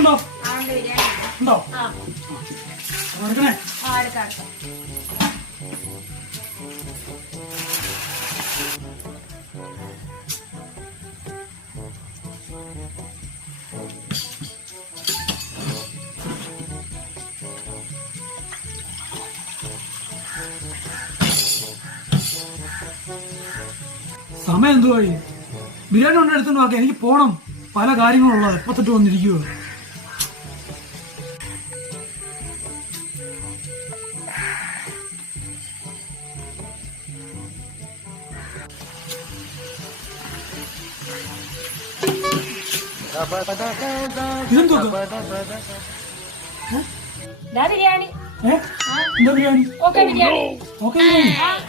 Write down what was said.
ഉണ്ടോ? ഉണ്ടോ? എടുക്കണേ. സമയം എന്തുവായി? ബിരിയാണി കൊണ്ട് എടുത്തോണ്ട് നോക്കാം. എനിക്ക് പോണം, പല കാര്യങ്ങളുള്ളത്. എപ്പോ തൊട്ട് വന്നിരിക്കുവോ? ഇതെന്തോ ബിരിയാണി? എന്താ ബിരിയാണി? ഓക്കെ ബിരിയാണി. ഓക്കെ ബിരിയാണി.